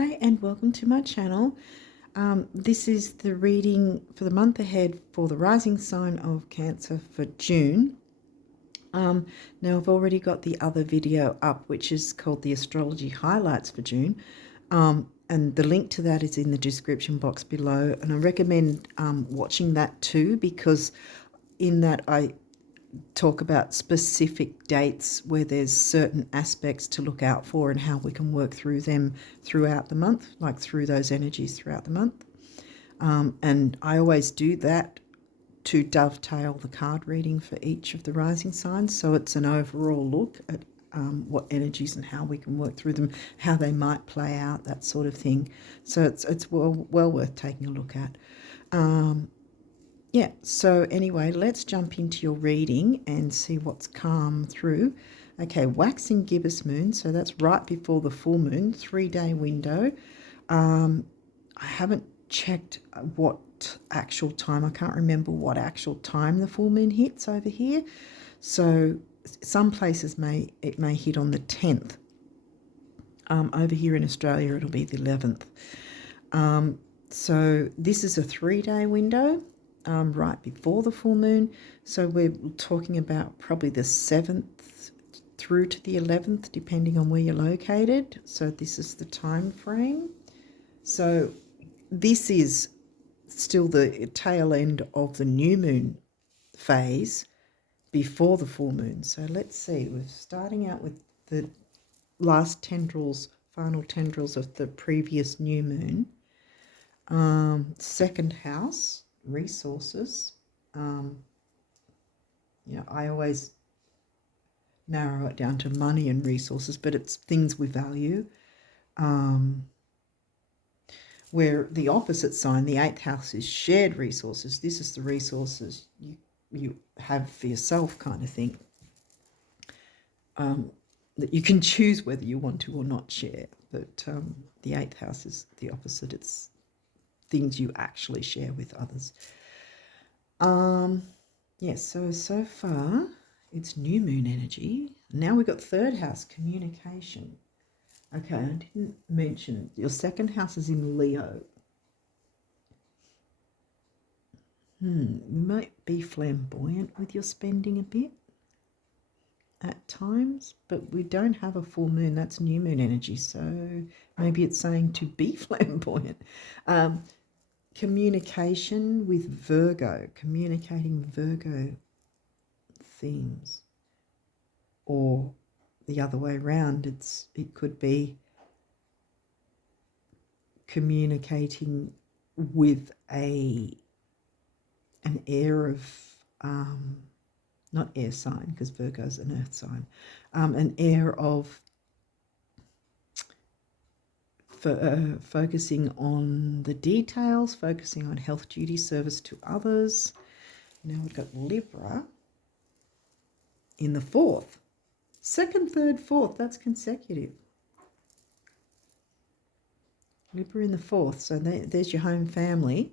Hi and welcome to my channel. This is the reading for the month ahead for the rising sign of Cancer for June. Now I've already got the other video up, which is called the Astrology Highlights for June. And the link to that is in the description box below. And I recommend watching that too, because in that I talk about specific dates where there's certain aspects to look out for and how we can work through them throughout the month, like through those energies throughout the month. And I always do that to dovetail the card reading for each of the rising signs. So it's an overall look at what energies and how we can work through them, how they might play out, that sort of thing. So it's well worth taking a look at. Yeah, so anyway, let's jump into your reading and see what's come through. Okay, waxing gibbous moon, so that's right before the full moon, 3-day window. I haven't checked what actual time. I can't remember what actual time the full moon hits over here. So some places it may hit on the 10th. Over here in Australia, it'll be the 11th. So this is a 3-day window. Right before the full moon. So we're talking about probably the 7th through to the 11th, depending on where you're located. So this is the time frame. So this is still the tail end of the new moon phase before the full moon. So let's see, we're starting out with the last tendrils, final tendrils of the previous new moon. Second house, resources. I always narrow it down to money and resources, but it's things we value. Where the opposite sign, the 8th house, is shared resources. This is the resources you have for yourself, kind of thing. That you can choose whether you want to or not share. But the 8th house is the opposite. It's things you actually share with others. Yes, so far it's new moon energy. Now we've got 3rd house, communication. Okay, I didn't mention your 2nd house is in Leo. You might be flamboyant with your spending a bit at times, but we don't have a full moon. That's new moon energy, so maybe it's saying to be flamboyant. Communication with Virgo, communicating Virgo themes, or the other way around. It could be communicating with an air of not air sign, because Virgo's an earth sign, an air of focusing on the details, focusing on health, duty, service to others. Now we've got Libra in the 4th. 2nd, 3rd, 4th, that's consecutive. Libra in the 4th, so there's your home family.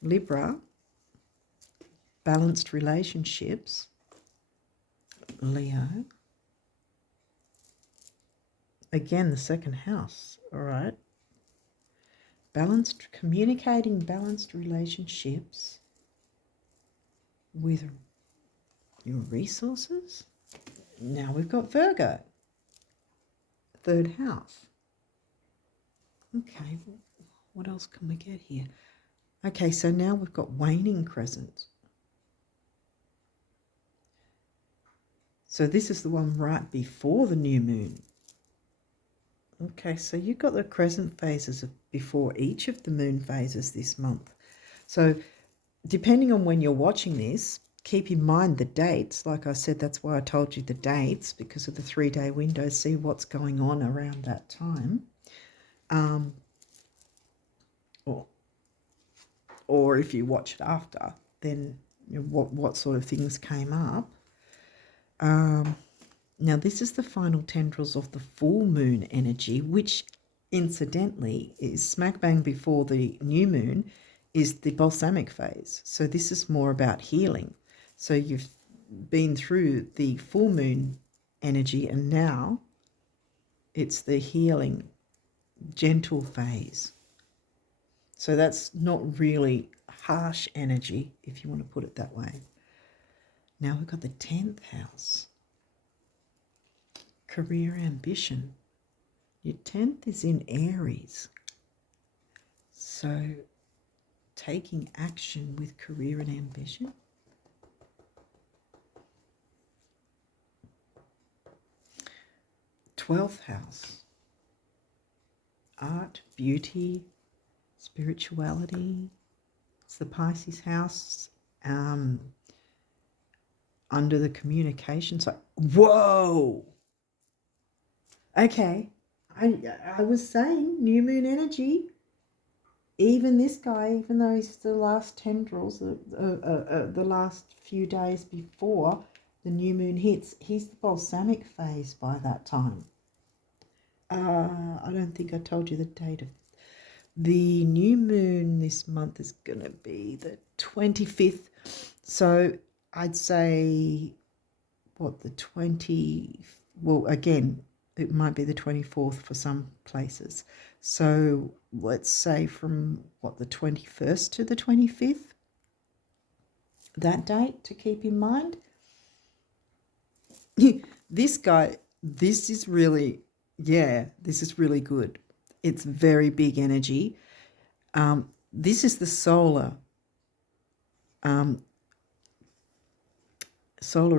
Libra, balanced relationships. Leo, again the 2nd house, all right. Communicating balanced relationships with your resources. Now we've got Virgo, 3rd house. Okay, what else can we get here? Okay, so now we've got waning crescents. So this is the one right before the new moon. Okay, so you've got the crescent phases before each of the moon phases this month. So depending on when you're watching this, keep in mind the dates. Like I said, that's why I told you the dates, because of the 3-day window. See what's going on around that time. Or if you watch it after, then what sort of things came up. Now this is the final tendrils of the full moon energy, which incidentally is smack bang before the new moon, is the balsamic phase. So this is more about healing. So you've been through the full moon energy, and now it's the healing gentle phase. So that's not really harsh energy, if you want to put it that way. Now we've got the 10th house. Career ambition. Your 10th is in Aries. So taking action with career and ambition. Twelfth house. Art, beauty, spirituality. It's the Pisces house. Under the communication side. Whoa! Okay. I was saying new moon energy. Even this guy, even though he's the last tendrils, the last few days before the new moon hits, he's the balsamic phase by that time. I don't think I told you the date of the new moon this month is going to be the 25th. So I'd say, what, the 20, well, again, it might be the 24th for some places. So let's say from, what, the 21st to the 25th? That date to keep in mind. This guy, this is really good. It's very big energy. This is the solar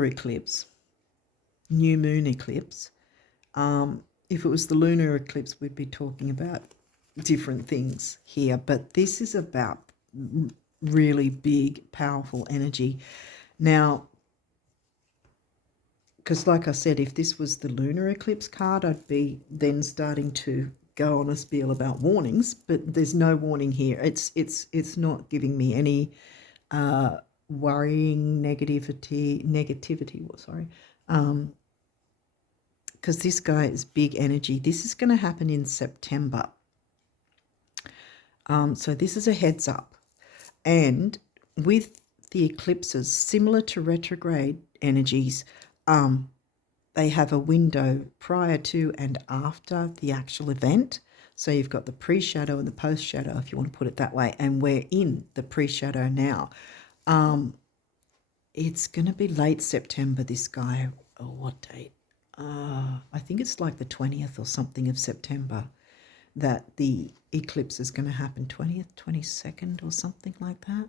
eclipse, new moon eclipse. If it was the lunar eclipse, we'd be talking about different things here, but this is about really big, powerful energy. Now, because like I said, if this was the lunar eclipse card, I'd be then starting to go on a spiel about warnings, but there's no warning here. It's not giving me any worrying negativity. Well, sorry. Because this guy is big energy. This is going to happen in September. So this is a heads up. And with the eclipses, similar to retrograde energies, they have a window prior to and after the actual event. So you've got the pre-shadow and the post-shadow, if you want to put it that way. And we're in the pre-shadow now. It's going to be late September, this guy. Oh, what date? I think it's like the 20th or something of September that the eclipse is going to happen, 20th, 22nd or something like that.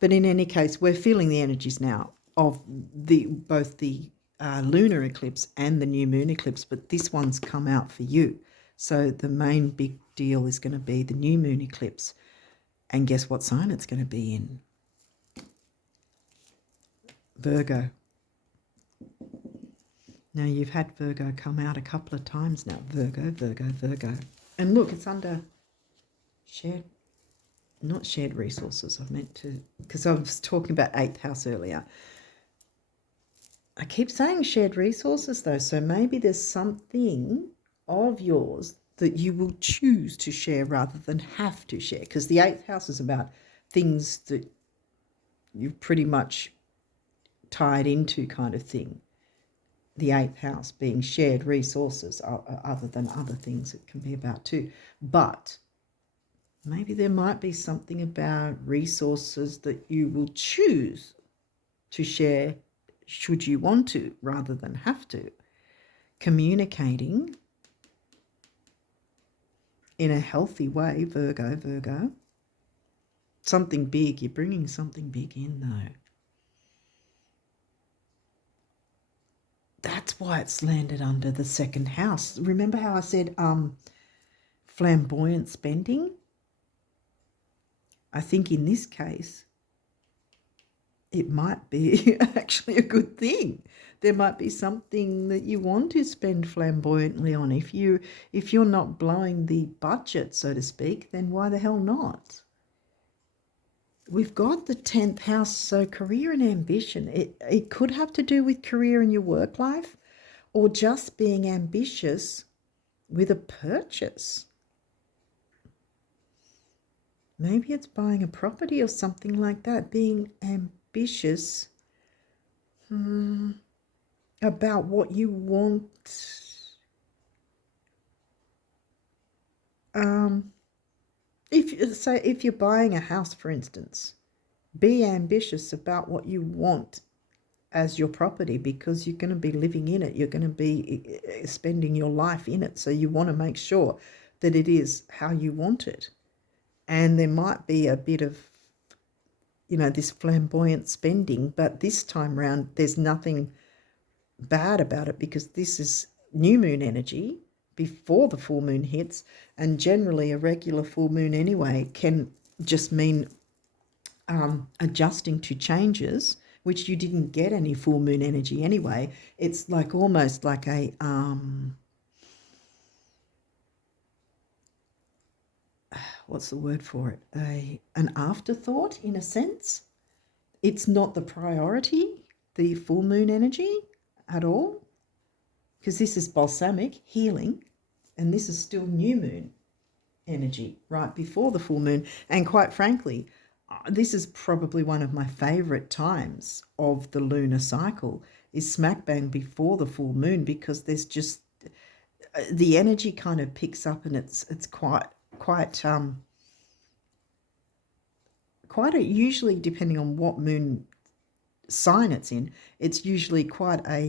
But in any case, we're feeling the energies now of both the lunar eclipse and the new moon eclipse, but this one's come out for you. So the main big deal is going to be the new moon eclipse. And guess what sign it's going to be in? Virgo. Now, you've had Virgo come out a couple of times now. Virgo. And look, it's under not shared resources. I meant to, because I was talking about 8th house earlier. I keep saying shared resources, though, so maybe there's something of yours that you will choose to share rather than have to share, because the 8th house is about things that you've pretty much tied into kind of thing. The 8th house being shared resources other than other things it can be about too. But maybe there might be something about resources that you will choose to share should you want to rather than have to. Communicating in a healthy way, Virgo. Something big. You're bringing something big in though. That's why it's landed under the 2nd house. Remember how I said flamboyant spending? I think in this case, it might be actually a good thing. There might be something that you want to spend flamboyantly on. If you're not blowing the budget, so to speak, then why the hell not? We've got the 10th house, so career and ambition. It could have to do with career in your work life or just being ambitious with a purchase. Maybe it's buying a property or something like that, being ambitious about what you want if you're buying a house, for instance, be ambitious about what you want as your property, because you're going to be living in it. You're going to be spending your life in it. So you want to make sure that it is how you want it. And there might be a bit of, this flamboyant spending, but this time round, there's nothing bad about it, because this is new moon energy before the full moon hits. And generally a regular full moon anyway can just mean adjusting to changes, which you didn't get any full moon energy anyway. It's like almost like a what's the word for it? An afterthought, in a sense. It's not the priority, the full moon energy at all, because this is balsamic healing, and this is still new moon energy right before the full moon. And quite frankly, this is probably one of my favorite times of the lunar cycle, is smack bang before the full moon, because there's just the energy kind of picks up, and it's quite usually, depending on what moon sign it's in, it's usually quite a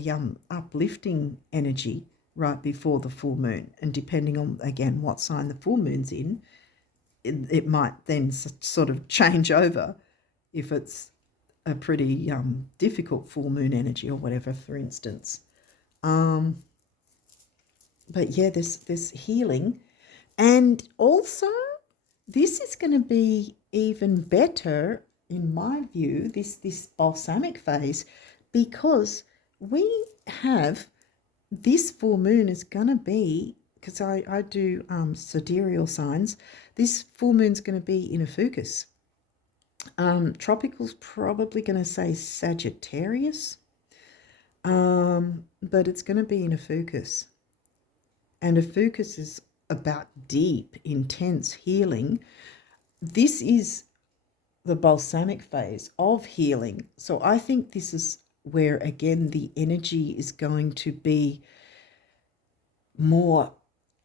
uplifting energy right before the full moon. And depending on, again, what sign the full moon's in, it might then sort of change over if it's a pretty difficult full moon energy or whatever, for instance. But yeah, there's healing. And also, this is going to be even better, in my view, this balsamic phase, because we have this full moon is going to be, because I do sidereal signs, this full moon's going to be in a fucus. Tropical's probably going to say Sagittarius, but it's going to be in a fucus. And a fucus is about deep, intense healing. This is the balsamic phase of healing. So I think this is where, again, the energy is going to be more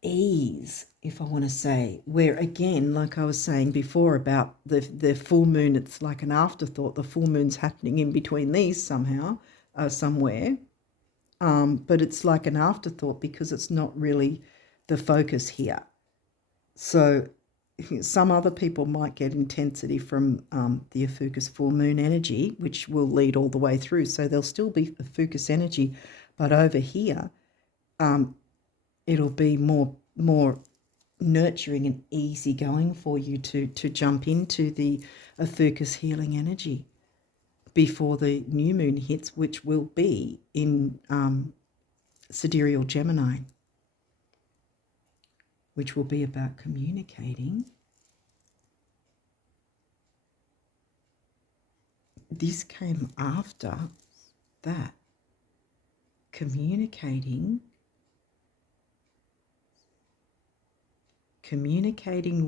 ease, if I want to say, where, again, like I was saying before about the full moon, it's like an afterthought. The full moon's happening in between these somehow, somewhere. But it's like an afterthought, because it's not really the focus here. So some other people might get intensity from the Ophiuchus full moon energy, which will lead all the way through. So there'll still be Ophiuchus energy, but over here, it'll be more nurturing and easy going for you to jump into the Ophiuchus healing energy before the new moon hits, which will be in sidereal Gemini, which will be about communicating. This came after that. Communicating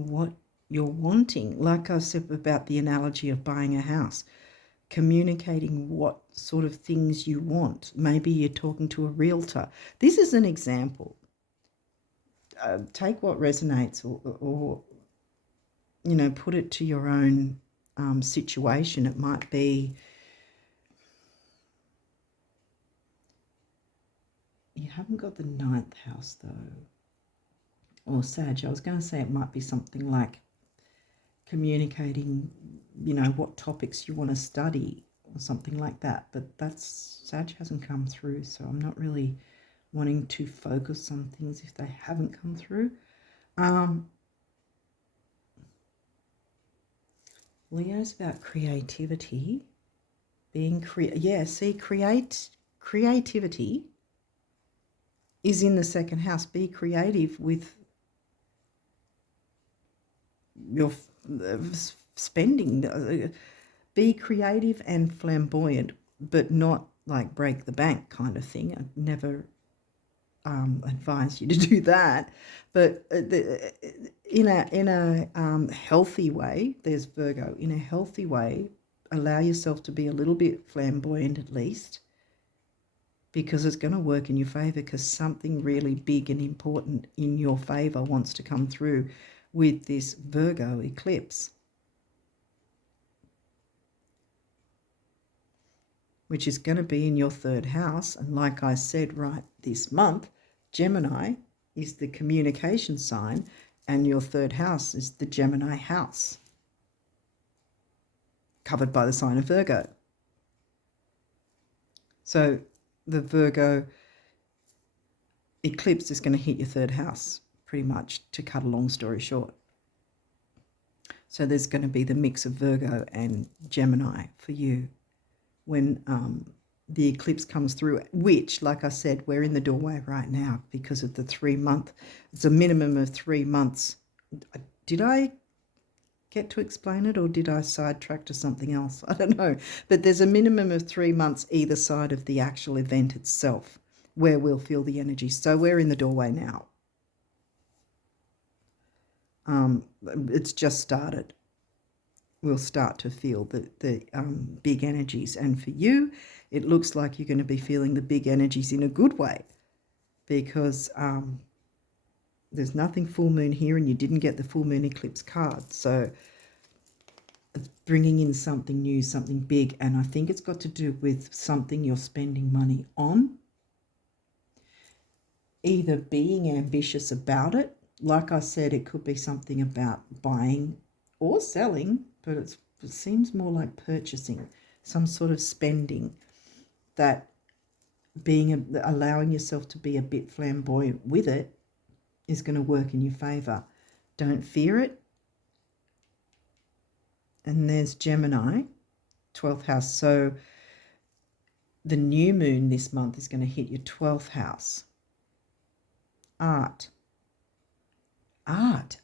what you're wanting. Like I said about the analogy of buying a house, communicating what sort of things you want. Maybe you're talking to a realtor. This is an example. Take what resonates, or put it to your own situation. It might be you haven't got the 9th house though, or Sag. I was going to say it might be something like communicating, what topics you want to study or something like that. But that's Sag hasn't come through, so I'm not really wanting to focus on things if they haven't come through. Leo's about creativity, being creativity is in the 2nd house. Be creative with your spending. Be creative and flamboyant, but not like break the bank kind of thing. I never advise you to do that, but in a healthy way. There's Virgo. In a healthy way, allow yourself to be a little bit flamboyant at least, because it's going to work in your favor, because something really big and important in your favor wants to come through with this Virgo eclipse, which is going to be in your third house. And like I said, right this month, Gemini is the communication sign, and your third house is the Gemini house, covered by the sign of Virgo. So the Virgo eclipse is going to hit your third house, pretty much, to cut a long story short. So there's going to be the mix of Virgo and Gemini for you when the eclipse comes through, which, like I said, we're in the doorway right now because of the 3 month. It's a minimum of 3 months. Did I get to explain it, or did I sidetrack to something else? I don't know. But there's a minimum of 3 months either side of the actual event itself where we'll feel the energy. So we're in the doorway now. It's just started. We'll start to feel the big energies. And for you, it looks like you're going to be feeling the big energies in a good way, because there's nothing full moon here, and you didn't get the full moon eclipse card. So it's bringing in something new, something big. And I think it's got to do with something you're spending money on, either being ambitious about it. Like I said, it could be something about buying or selling, but it seems more like purchasing, some sort of spending, that allowing yourself to be a bit flamboyant with it is going to work in your favor. Don't fear it. And there's Gemini, 12th house. So the new moon this month is going to hit your 12th house.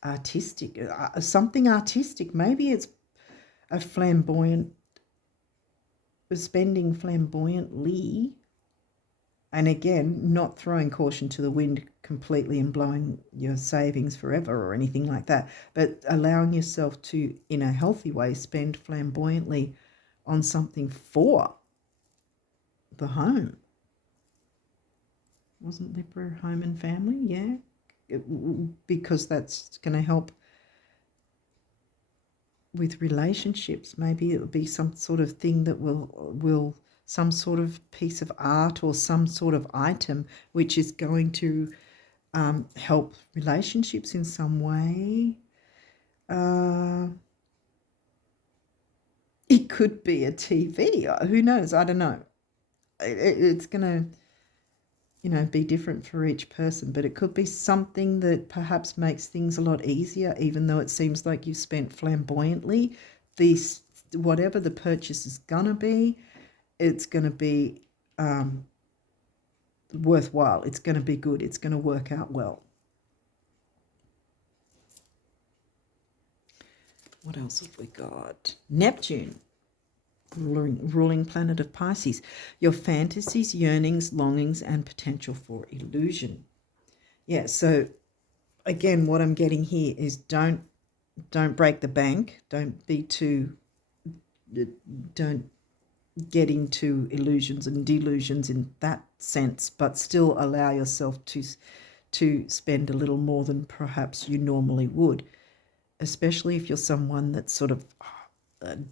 Artistic, something artistic. Maybe it's a flamboyant, spending flamboyantly. And again, not throwing caution to the wind completely and blowing your savings forever or anything like that, but allowing yourself to, in a healthy way, spend flamboyantly on something for the home. Wasn't Libra home and family? Yeah. Because that's going to help with relationships. Maybe it will be some sort of thing that will some sort of piece of art or some sort of item which is going to help relationships in some way. It could be a TV. Who knows? I don't know. It's going to, be different for each person, but it could be something that perhaps makes things a lot easier, even though it seems like you've spent flamboyantly. Whatever the purchase is going to be, it's going to be worthwhile. It's going to be good. It's going to work out well. What else have we got? Neptune, ruling planet of Pisces. Your fantasies, yearnings, longings, and potential for illusion. Yeah, so again, what I'm getting here is don't break the bank. Don't get into illusions and delusions in that sense, but still allow yourself to spend a little more than perhaps you normally would, especially if you're someone that sort of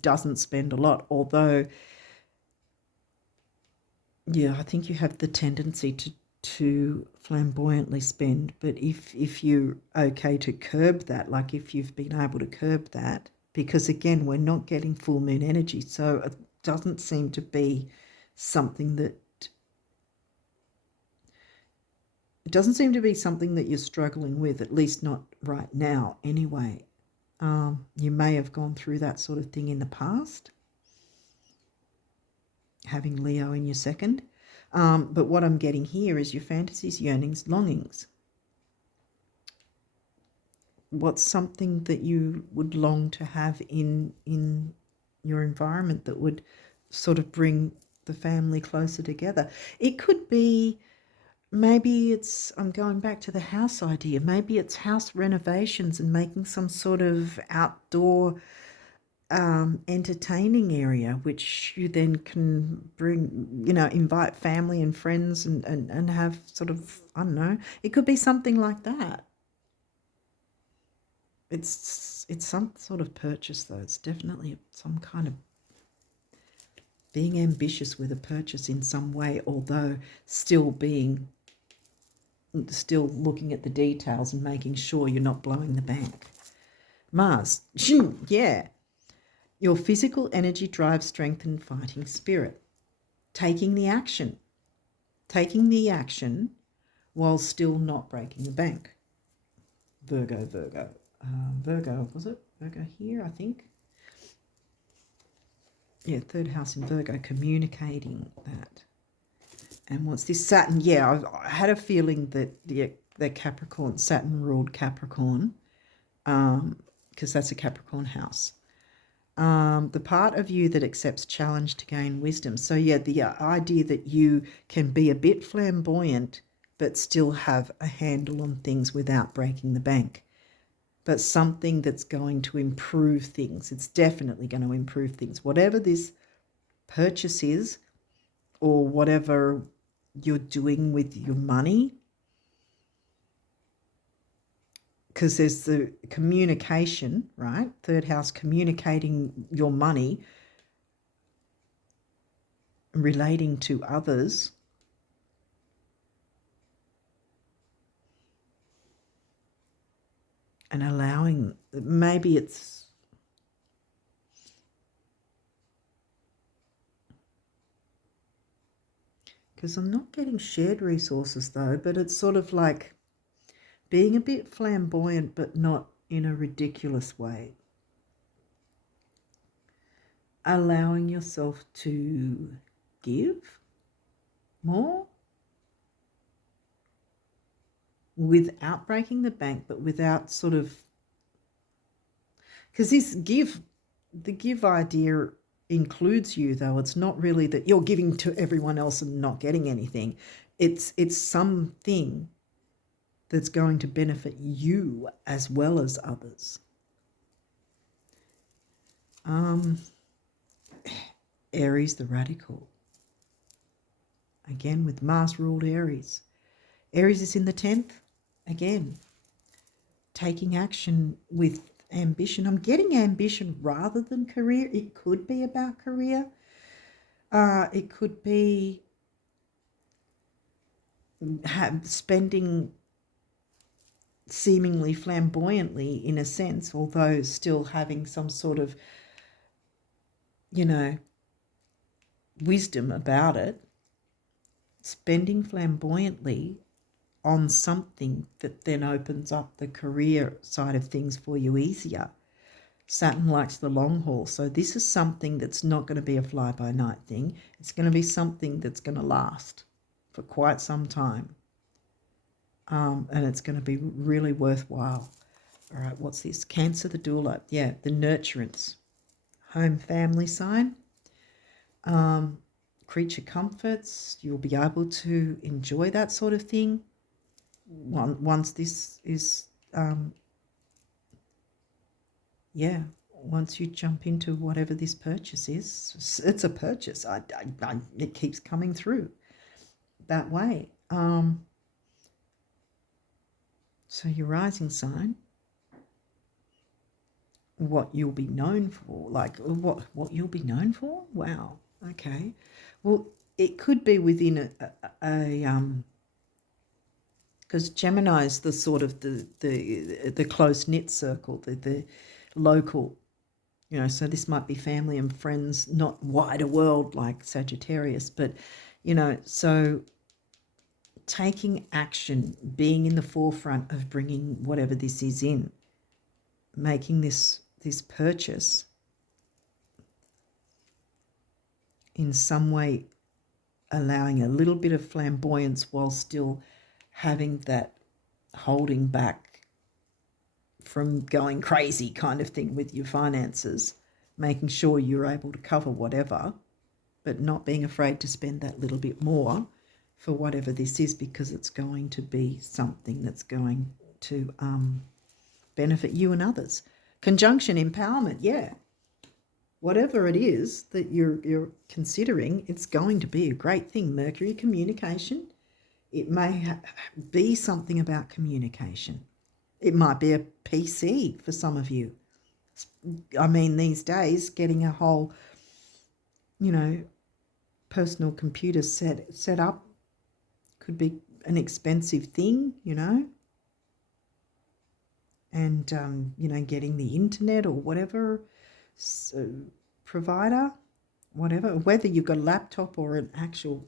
doesn't spend a lot. Although, yeah, I think you have the tendency to flamboyantly spend, but if you're okay to curb that, like if you've been able to curb that, because again, we're not getting full moon energy, so it doesn't seem to be something that you're struggling with, at least not right now anyway. You may have gone through that sort of thing in the past, having Leo in your second. But what I'm getting here is your fantasies, yearnings, longings. What's something that you would long to have in your environment that would sort of bring the family closer together? It could be, maybe it's, I'm going back to the house idea, maybe it's house renovations and making some sort of outdoor entertaining area, which you then can bring, invite family and friends and have sort of, I don't know, it could be something like that. It's some sort of purchase, though. It's definitely some kind of being ambitious with a purchase in some way, although still looking at the details and making sure you're not blowing the bank. Mars, yeah. Your physical energy drives strength and fighting spirit. Taking the action while still not breaking the bank. Virgo, was it? Virgo here, I think. Yeah, third house in Virgo, communicating that. And what's this? Saturn. Yeah, I had a feeling that that Capricorn, Saturn ruled Capricorn, because that's a Capricorn house. The part of you that accepts challenge to gain wisdom. So yeah, the idea that you can be a bit flamboyant but still have a handle on things without breaking the bank. But something that's going to improve things. It's definitely going to improve things. Whatever this purchase is, or whatever you're doing with your money, because there's the communication, right? Third house, communicating your money, relating to others. And allowing, maybe it's because I'm not getting shared resources though, but it's sort of like being a bit flamboyant but not in a ridiculous way. Allowing yourself to give more without breaking the bank, but without sort of, because the give idea includes you, though. It's not really that you're giving to everyone else and not getting anything. It's something that's going to benefit you as well as others. Aries, the radical. Again, with Mars ruled Aries. Aries is in the 10th. Again, taking action with ambition. I'm getting ambition rather than career. It could be about career. It could be spending seemingly flamboyantly in a sense, although still having some sort of, wisdom about it. Spending flamboyantly on something that then opens up the career side of things for you easier. Saturn likes the long haul. So this is something that's not going to be a fly-by-night thing. It's going to be something that's going to last for quite some time. And it's going to be really worthwhile. All right, what's this? Cancer, the doula. Yeah, the nurturance. Home family sign. Creature comforts. You'll be able to enjoy that sort of thing once this is, once you jump into whatever this purchase is. It's a purchase. It keeps coming through that way. So your rising sign, what you'll be known for, like what you'll be known for? Wow. Okay. Well, it could be within because Gemini is the sort of the close-knit circle, the local, so this might be family and friends, not wider world like Sagittarius, but, so taking action, being in the forefront of bringing whatever this is in, making this purchase in some way, allowing a little bit of flamboyance while still having that holding back from going crazy kind of thing with your finances, making sure you're able to cover whatever, but not being afraid to spend that little bit more for whatever this is, because it's going to be something that's going to benefit you and others. Conjunction empowerment, yeah. whatever it is that you're considering, it's going to be a great thing. Mercury, communication. It may be something about communication. It might be a PC for some of you. I mean, these days, getting a whole, personal computer set up could be an expensive thing, and, getting the internet or whatever provider, whatever, whether you've got a laptop or an actual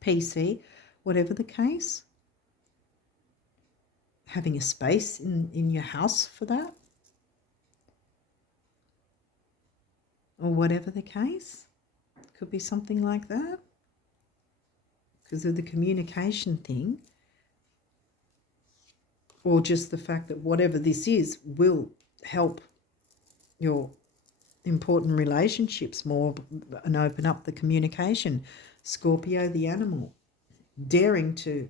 PC, whatever the case, having a space in your house for that, or whatever the case, could be something like that, because of the communication thing, or just the fact that whatever this is will help your important relationships more and open up the communication. Scorpio, the animal, daring to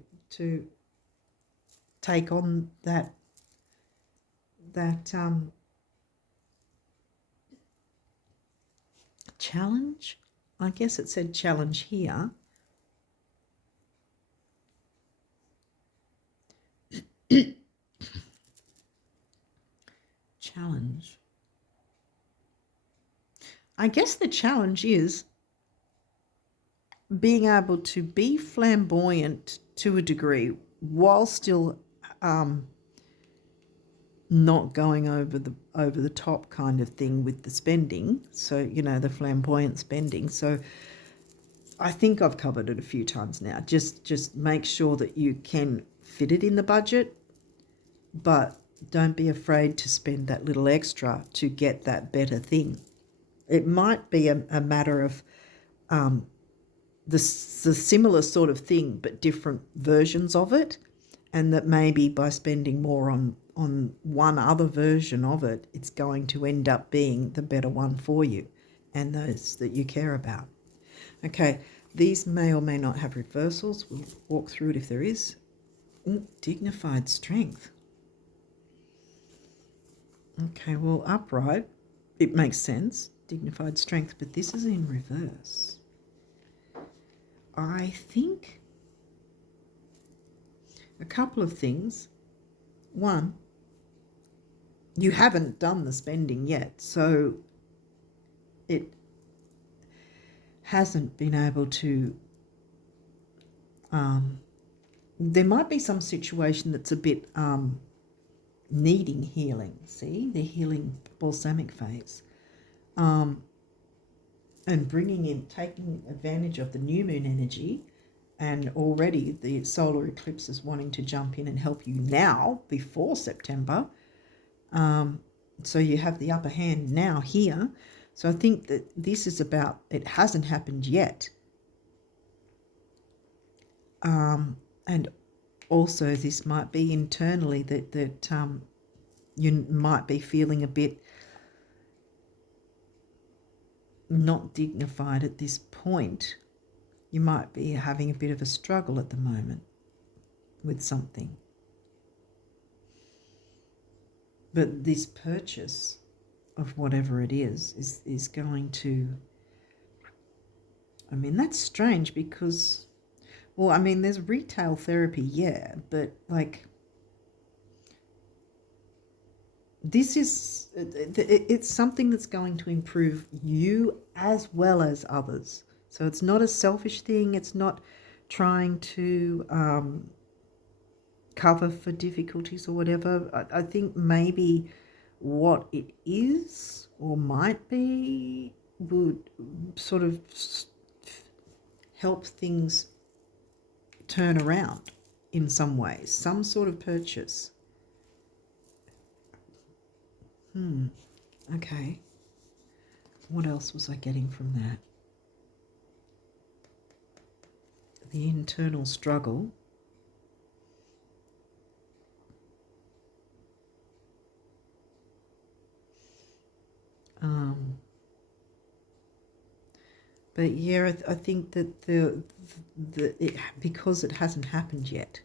take on that challenge. I guess it said challenge here. Challenge. I guess the challenge is being able to be flamboyant to a degree while still not going over the top kind of thing with the spending. So, the flamboyant spending. So I think I've covered it a few times now. Just make sure that you can fit it in the budget, but don't be afraid to spend that little extra to get that better thing. It might be a matter of the similar sort of thing, but different versions of it, and that maybe by spending more on one other version of it, it's going to end up being the better one for you and those that you care about. Okay, these may or may not have reversals. We'll walk through it if there is. Dignified strength. Okay, well, upright, it makes sense, dignified strength, but this is in reverse. I think a couple of things. One, you haven't done the spending yet, so it hasn't been able to, there might be some situation that's a bit needing healing, see, the healing balsamic phase, and taking advantage of the new moon energy, and already the solar eclipse is wanting to jump in and help you now before September. So you have the upper hand now here. So I think that this is about, it hasn't happened yet. And also this might be internally that you might be feeling a bit not dignified at this point. You might be having a bit of a struggle at the moment with something. But this purchase of whatever it is going to, I mean, that's strange because, well, I mean, there's retail therapy, yeah, but like, this is, it's something that's going to improve you as well as others. So it's not a selfish thing. It's not trying to cover for difficulties or whatever. I think maybe what it is or might be would sort of help things turn around in some ways, some sort of purchase. Okay. What else was I getting from that? The internal struggle. But yeah, I think that because it hasn't happened yet,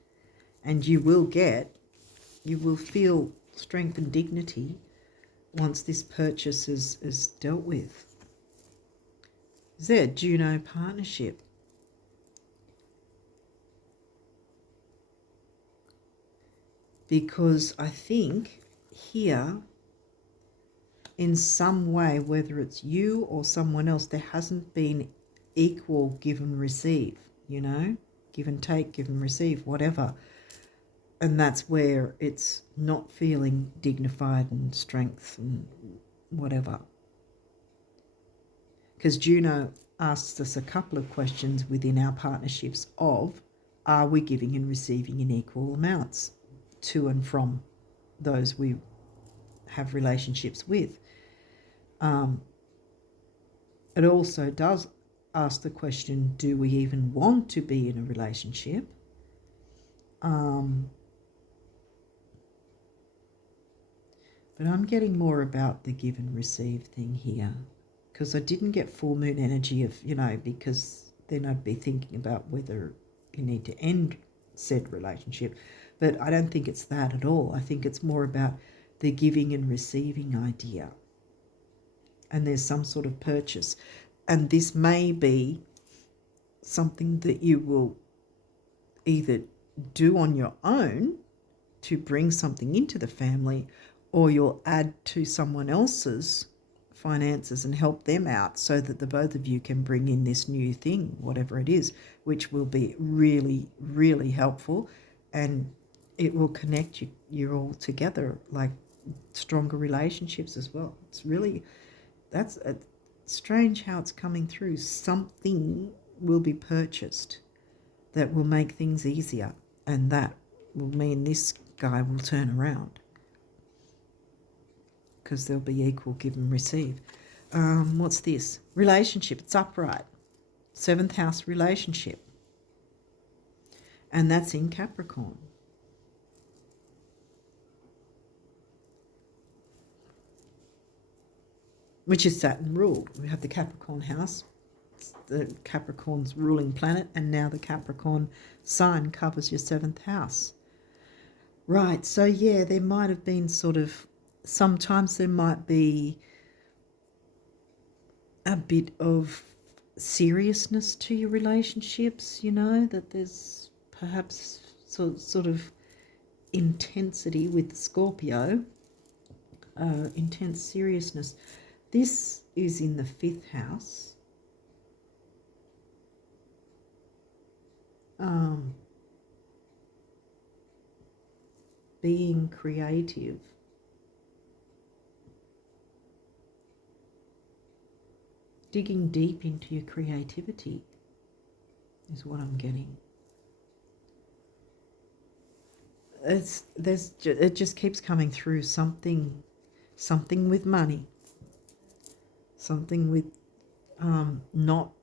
and you will feel strength and dignity once this purchase is dealt with. Is there a Juno partnership? Because I think here, in some way, whether it's you or someone else, there hasn't been equal give and receive, you know, give and take, give and receive, whatever. And that's where it's not feeling dignified and strength and whatever. Because Juno asks us a couple of questions within our partnerships of, are we giving and receiving in equal amounts to and from those we have relationships with? It also does ask the question, do we even want to be in a relationship? But I'm getting more about the give and receive thing here, because I didn't get full moon energy of, you know, because then I'd be thinking about whether you need to end said relationship. But I don't think it's that at all. I think it's more about the giving and receiving idea. And there's some sort of purchase. And this may be something that you will either do on your own to bring something into the family, or you'll add to someone else's finances and help them out so that the both of you can bring in this new thing, whatever it is, which will be really, really helpful, and it will connect you all together, like stronger relationships as well. It's really, that's strange how it's coming through. Something will be purchased that will make things easier, and that will mean this guy will turn around, because there'll be equal give and receive. What's this? Relationship. It's upright. 7th house relationship. And that's in Capricorn. Which is Saturn ruled. We have the Capricorn house, the Capricorn's ruling planet, and now the Capricorn sign covers your 7th house. Right, so yeah, there might have been sort of, sometimes there might be a bit of seriousness to your relationships, you know, that there's perhaps sort of intensity with Scorpio, intense seriousness. This is in the 5th house. Being creative. Digging deep into your creativity is what I'm getting. It just keeps coming through, something with money, something with not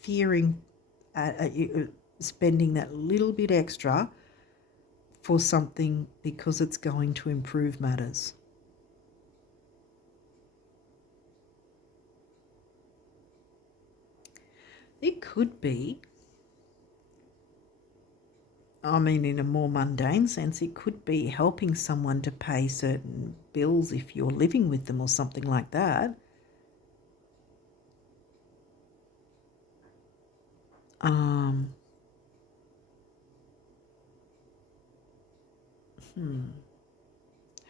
fearing spending that little bit extra for something because it's going to improve matters. It could be, I mean, in a more mundane sense, it could be helping someone to pay certain bills if you're living with them or something like that.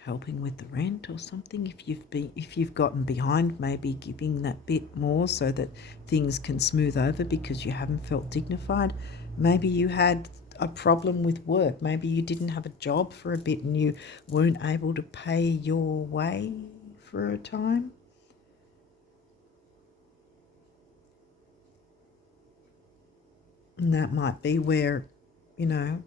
Helping with the rent or something, if you've gotten behind, maybe giving that bit more so that things can smooth over because you haven't felt dignified. Maybe you had a problem with work, maybe you didn't have a job for a bit and you weren't able to pay your way for a time. And that might be where, you know,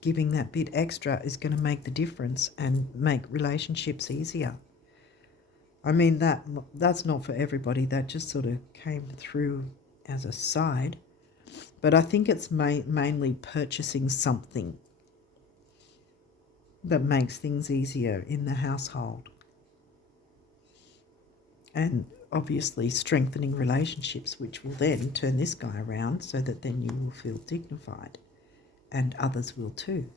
giving that bit extra is going to make the difference and make relationships easier. I mean, that's not for everybody. That just sort of came through as a side. But I think it's mainly purchasing something that makes things easier in the household. And obviously strengthening relationships, which will then turn this guy around so that then you will feel dignified. And others will too.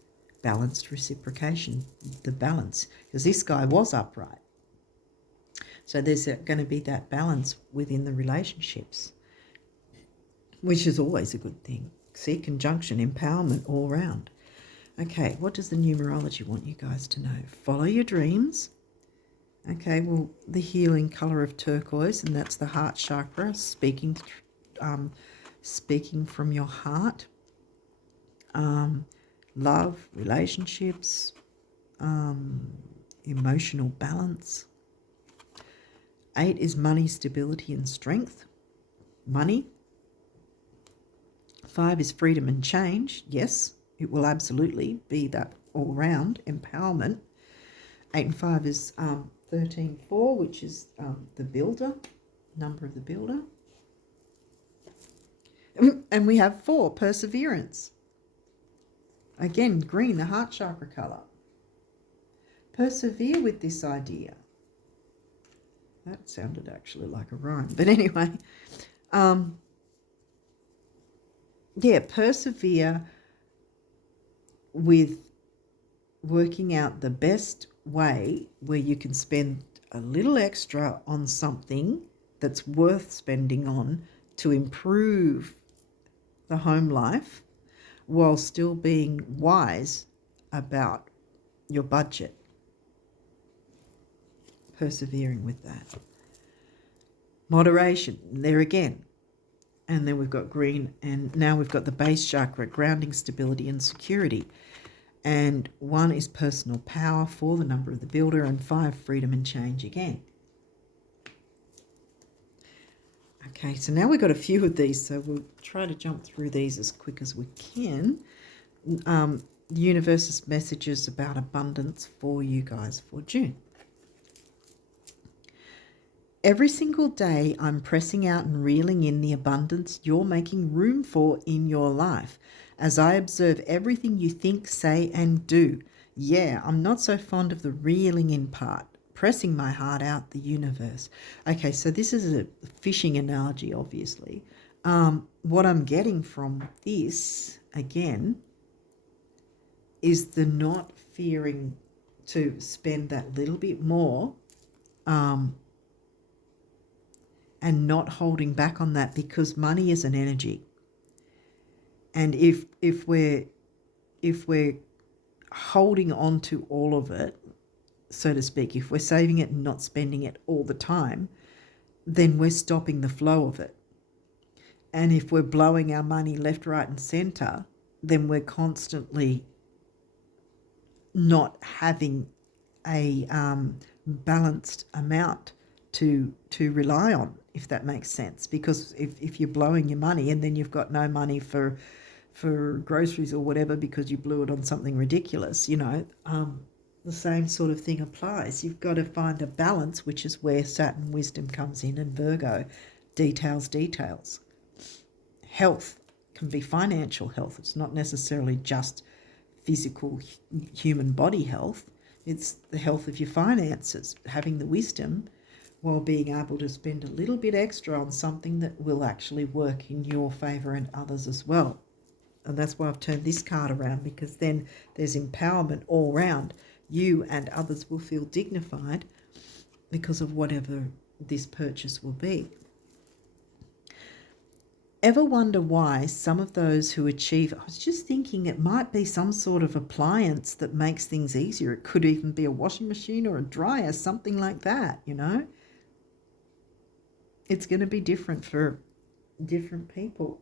balanced reciprocation, the balance, because this guy was upright. So there's going to be that balance within the relationships, which is always a good thing. See, conjunction, empowerment all round. Okay, what does the numerology want you guys to know? Follow your dreams. Okay, well, the healing colour of turquoise, and that's the heart chakra, speaking from your heart. Love, relationships, emotional balance. 8 is money, stability and strength. Money. 5 is freedom and change. Yes, it will absolutely be that all-round empowerment. 8 and 5 is 13-4, which is the builder, number of the builder. And we have 4, perseverance. Again, green, the heart chakra colour. Persevere with this idea. That sounded actually like a rhyme. But anyway, yeah, persevere with working out the best way where you can spend a little extra on something that's worth spending on to improve the home life while still being wise about your budget. Persevering with that. Moderation, there again. And then we've got green, and now we've got the base chakra, grounding, stability and security. And 1 is personal power, 4 the number of the builder, and 5 freedom and change again. Okay, so now we've got a few of these, so we'll try to jump through these as quick as we can. The universe's messages about abundance for you guys for June. Every single day, I'm pressing out and reeling in the abundance you're making room for in your life as I observe everything you think, say, and do. Yeah, I'm not so fond of the reeling in part, pressing my heart out the universe. Okay, so this is a fishing analogy, obviously. What I'm getting from this, again, is the not fearing to spend that little bit more, and not holding back on that, because money is an energy. And if we're holding on to all of it, so to speak, if we're saving it and not spending it all the time, then we're stopping the flow of it. And if we're blowing our money left, right and centre, then we're constantly not having a balanced amount to rely on, if that makes sense. Because if you're blowing your money and then you've got no money for groceries or whatever because you blew it on something ridiculous, the same sort of thing applies. You've got to find a balance, which is where Saturn wisdom comes in, and Virgo details. Health can be financial health. It's not necessarily just physical human body health. It's the health of your finances, having the wisdom while being able to spend a little bit extra on something that will actually work in your favour and others as well. And that's why I've turned this card around, because then there's empowerment all round. You and others will feel dignified because of whatever this purchase will be. Ever wonder why some of those who achieve, I was just thinking it might be some sort of appliance that makes things easier. It could even be a washing machine or a dryer, something like that, It's going to be different for different people.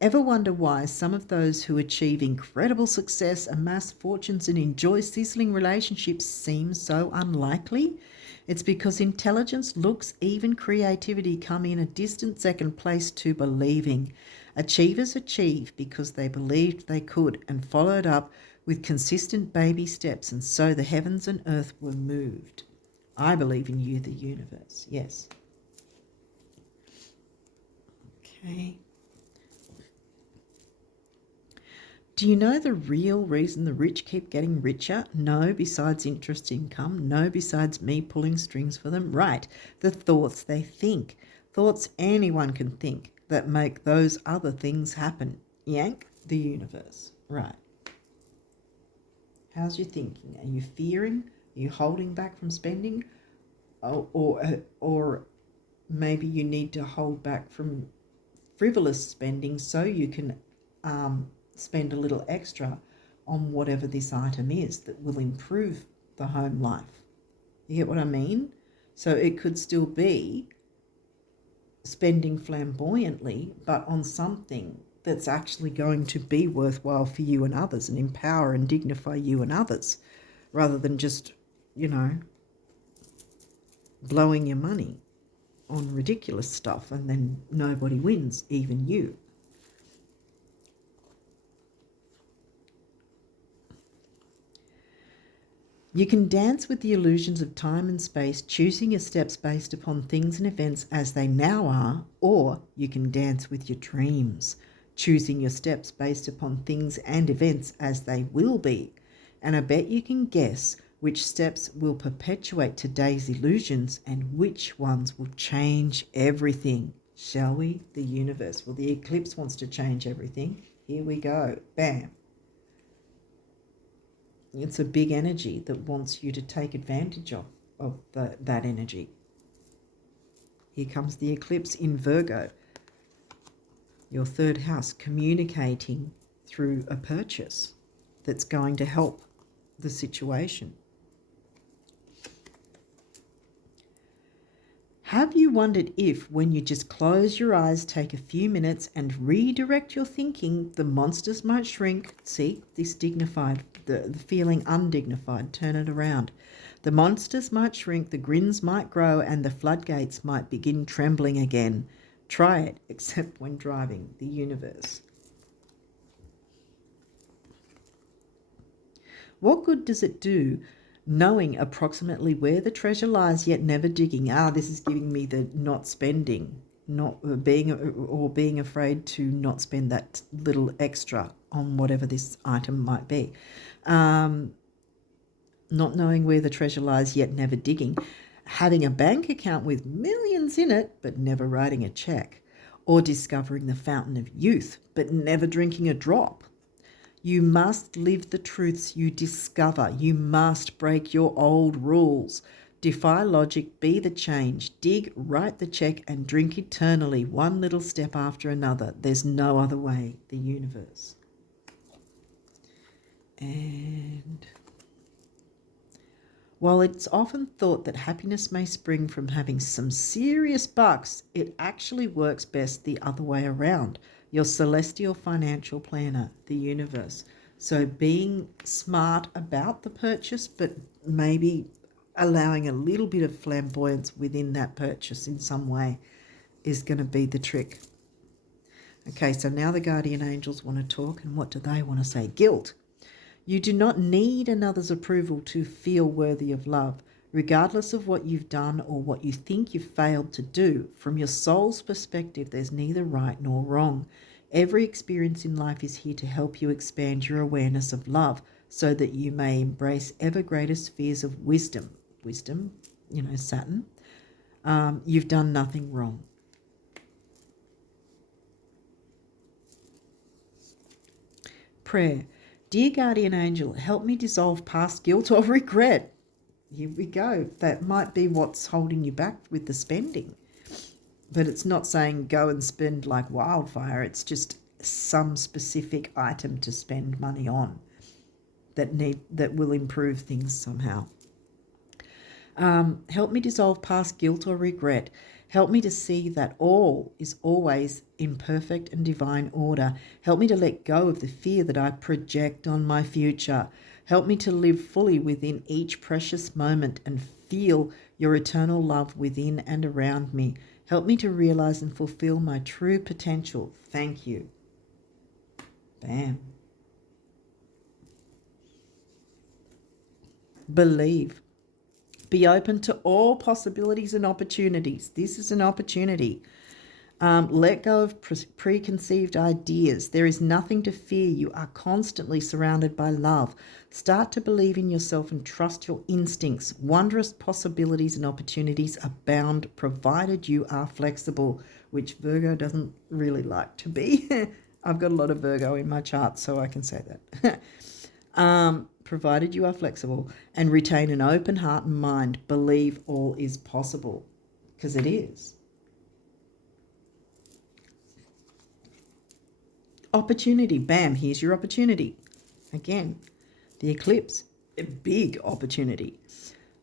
Ever wonder why some of those who achieve incredible success, amass fortunes and enjoy sizzling relationships seem so unlikely? It's because intelligence, looks, even creativity come in a distant second place to believing. Achievers achieve because they believed they could and followed up with consistent baby steps, and so the heavens and earth were moved. I believe in you, the universe. Yes. Okay. Do you know the real reason the rich keep getting richer? No, besides interest income. No, besides me pulling strings for them. Right, the thoughts they think. Thoughts anyone can think that make those other things happen. Yank, the universe. Right. How's your thinking? Are you fearing? Are you holding back from spending? Or maybe you need to hold back from frivolous spending so you can spend a little extra on whatever this item is that will improve the home life. You get what I mean? So it could still be spending flamboyantly, but on something that's actually going to be worthwhile for you and others and empower and dignify you and others, rather than just, blowing your money on ridiculous stuff and then nobody wins, even you. You can dance with the illusions of time and space, choosing your steps based upon things and events as they now are, or you can dance with your dreams, choosing your steps based upon things and events as they will be. And I bet you can guess which steps will perpetuate today's illusions and which ones will change everything. Shall we? The universe. Well, the eclipse wants to change everything. Here we go. Bam. It's a big energy that wants you to take advantage of that energy. Here comes the eclipse in Virgo, your third house, communicating through a purchase that's going to help the situation. Have you wondered if, when you just close your eyes, take a few minutes and redirect your thinking, the monsters might shrink? See, this dignified, the feeling undignified, turn it around. The monsters might shrink, the grins might grow, and the floodgates might begin trembling again. Try it, except when driving. The universe. What good does it do knowing approximately where the treasure lies, yet never digging? This is giving me the not spending, not being afraid to not spend that little extra on whatever this item might be. Not knowing where the treasure lies, yet never digging. Having a bank account with millions in it, but never writing a check. Or discovering the fountain of youth, but never drinking a drop. You must live the truths you discover. You must break your old rules. Defy logic, be the change. Dig, write the check, and drink eternally, one little step after another. There's no other way. The universe. And while it's often thought that happiness may spring from having some serious bucks, it actually works best the other way around. Your celestial financial planner, the universe. So being smart about the purchase, but maybe allowing a little bit of flamboyance within that purchase in some way is going to be the trick. Okay, so now the guardian angels want to talk, and what do they want to say? Guilt. You do not need another's approval to feel worthy of love. Regardless of what you've done or what you think you've failed to do, from your soul's perspective, there's neither right nor wrong. Every experience in life is here to help you expand your awareness of love so that you may embrace ever greater spheres of wisdom. Wisdom, Saturn. You've done nothing wrong. Prayer. Dear guardian angel, help me dissolve past guilt or regret. Here we go. That might be what's holding you back with the spending. But it's not saying go and spend like wildfire. It's just some specific item to spend money on that will improve things somehow. Help me dissolve past guilt or regret. Help me to see that all is always in perfect and divine order. Help me to let go of the fear that I project on my future. Help me to live fully within each precious moment and feel your eternal love within and around me. Help me to realize and fulfill my true potential. Thank you. Bam. Believe. Be open to all possibilities and opportunities. This is an opportunity. Let go of preconceived ideas. There is nothing to fear. You are constantly surrounded by love. Start to believe in yourself and trust your instincts. Wondrous possibilities and opportunities abound, provided you are flexible, which Virgo doesn't really like to be. I've got a lot of Virgo in my chart, so I can say that. provided you are flexible and retain an open heart and mind. Believe all is possible, because it is. Opportunity. Bam, here's your opportunity. Again, the eclipse, a big opportunity.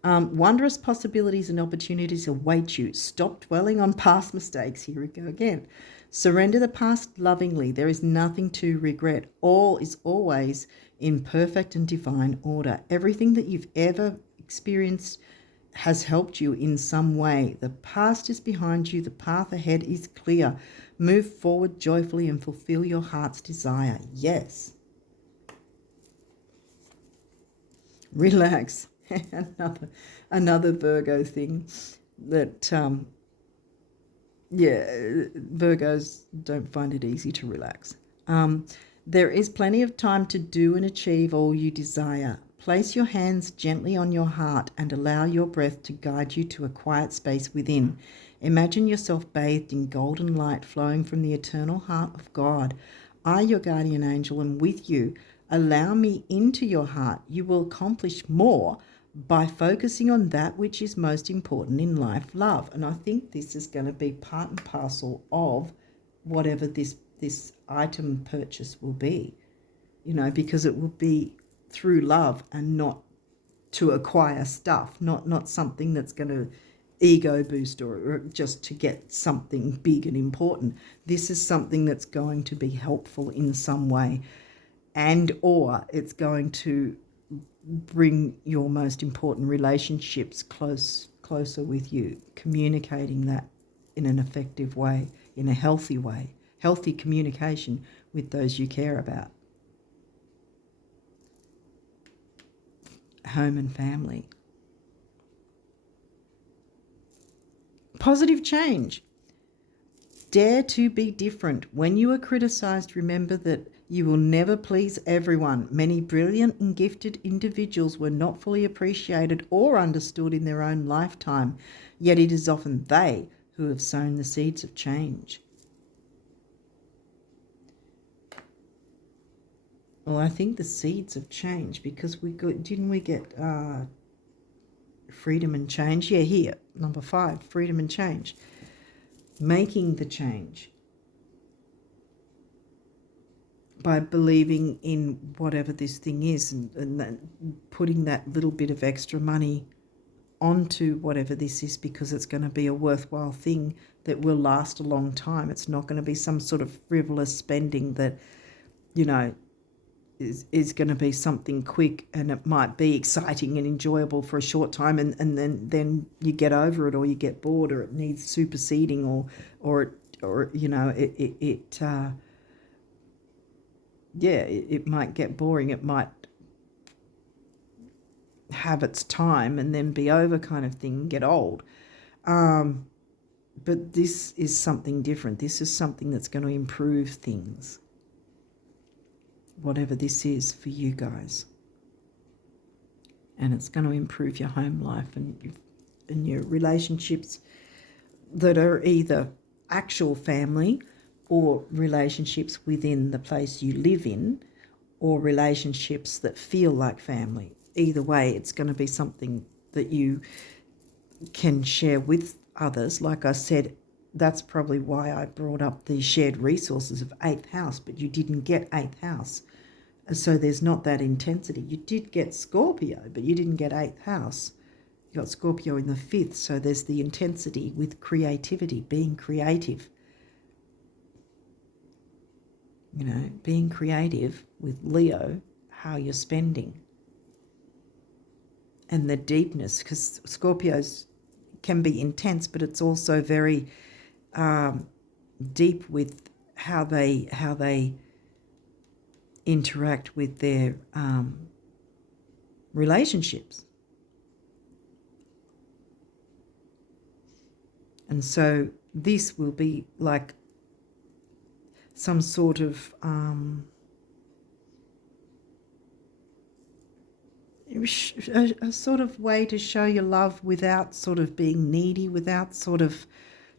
Wondrous possibilities and opportunities await you. Stop dwelling on past mistakes. Here we go again. Surrender the past lovingly. There is nothing to regret. All is always in perfect and divine order. Everything that you've ever experienced has helped you in some way. The past is behind you. The path ahead is clear. Move forward joyfully and fulfill your heart's desire. Yes. Relax. another Virgo thing that Virgos don't find it easy to relax. There is plenty of time to do and achieve all you desire. Place your hands gently on your heart and allow your breath to guide you to a quiet space within. Imagine yourself bathed in golden light flowing from the eternal heart of God. I, your guardian angel, am with you. Allow me into your heart. You will accomplish more by focusing on that which is most important in life, love. And I think this is going to be part and parcel of whatever this item purchase will be, because it will be through love and not to acquire stuff, not something that's going to ego boost or just to get something big and important. This is something that's going to be helpful in some way, and or it's going to bring your most important relationships closer with you, communicating that in an effective way, in a healthy way, healthy communication with those you care about. Home and family. Positive change. Dare to be different. When you are criticized, remember that you will never please everyone. Many brilliant and gifted individuals were not fully appreciated or understood in their own lifetime, yet it is often they who have sown the seeds of change. Well, I think the seeds of change, because didn't we get freedom and change? Yeah, here, number 5, freedom and change. Making the change by believing in whatever this thing is, and then putting that little bit of extra money onto whatever this is, because it's going to be a worthwhile thing that will last a long time. It's not going to be some sort of frivolous spending that, is going to be something quick, and it might be exciting and enjoyable for a short time, and then you get over it, or you get bored, or it needs superseding, or it might get boring. It might have its time and then be over, kind of thing, get old. But this is something different. This is something that's going to improve things, whatever this is for you guys. And it's going to improve your home life and your relationships that are either actual family, or relationships within the place you live in, or relationships that feel like family. Either way, it's going to be something that you can share with others. Like I said, that's probably why I brought up the shared resources of 8th house, but you didn't get 8th house. So there's not that intensity. You did get Scorpio, but you didn't get 8th house. You got Scorpio in the 5th, so there's the intensity with creativity, being creative. Being creative with Leo, how you're spending. And the deepness, because Scorpios can be intense, but it's also very deep with how they interact with their relationships. And so this will be like some sort of a sort of way to show your love without sort of being needy, without sort of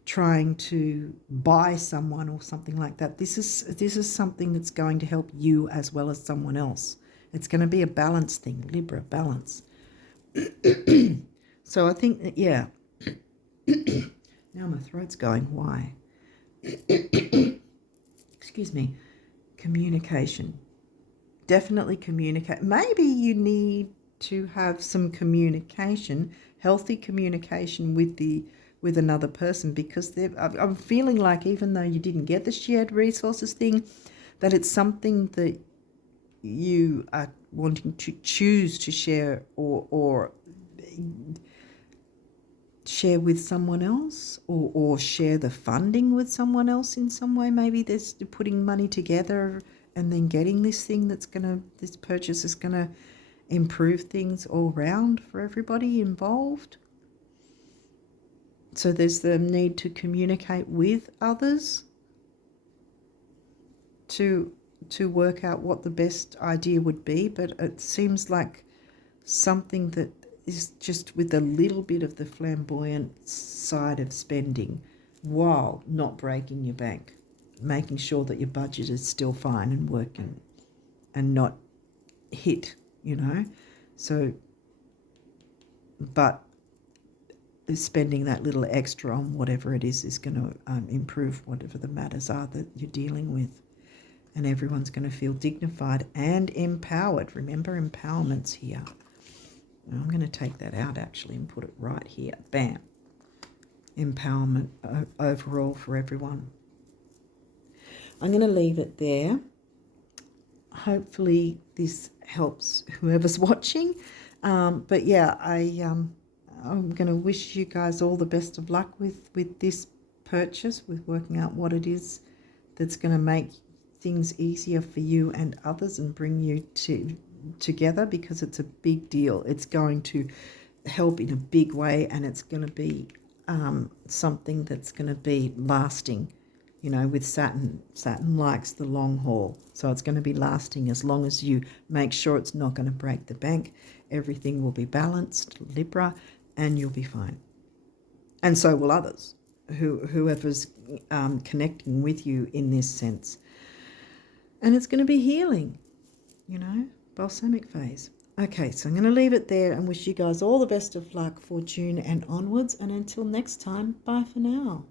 trying to buy someone or something like that. This is something that's going to help you as well as someone else. It's going to be a balance thing, Libra, balance. So I think that, yeah. Now my throat's going. Why? Excuse me. Communication. Definitely communicate. Maybe you need to have some communication, healthy communication with another person, because I'm feeling like, even though you didn't get the shared resources thing, that it's something that you are wanting to choose to share or share with someone else, or share the funding with someone else in some way. Maybe there's putting money together and then getting this thing this purchase is gonna improve things all round for everybody involved. So there's the need to communicate with others to work out what the best idea would be, but it seems like something that is just with a little bit of the flamboyant side of spending while not breaking your bank, making sure that your budget is still fine and working and not hit, So, but spending that little extra on whatever it is going to improve whatever the matters are that you're dealing with. And everyone's going to feel dignified and empowered. Remember, empowerment's here. Now I'm going to take that out actually and put it right here. Bam. Empowerment overall for everyone. I'm going to leave it there. Hopefully this helps whoever's watching. But yeah, I'm going to wish you guys all the best of luck with this purchase, with working out what it is that's going to make things easier for you and others and bring you together, because it's a big deal. It's going to help in a big way, and it's going to be something that's going to be lasting. With Saturn likes the long haul, so it's going to be lasting as long as you make sure it's not going to break the bank. Everything will be balanced, Libra, and you'll be fine. And so will others, whoever's connecting with you in this sense. And it's going to be healing, balsamic phase. Okay, so I'm going to leave it there and wish you guys all the best of luck for June and onwards. And until next time, bye for now.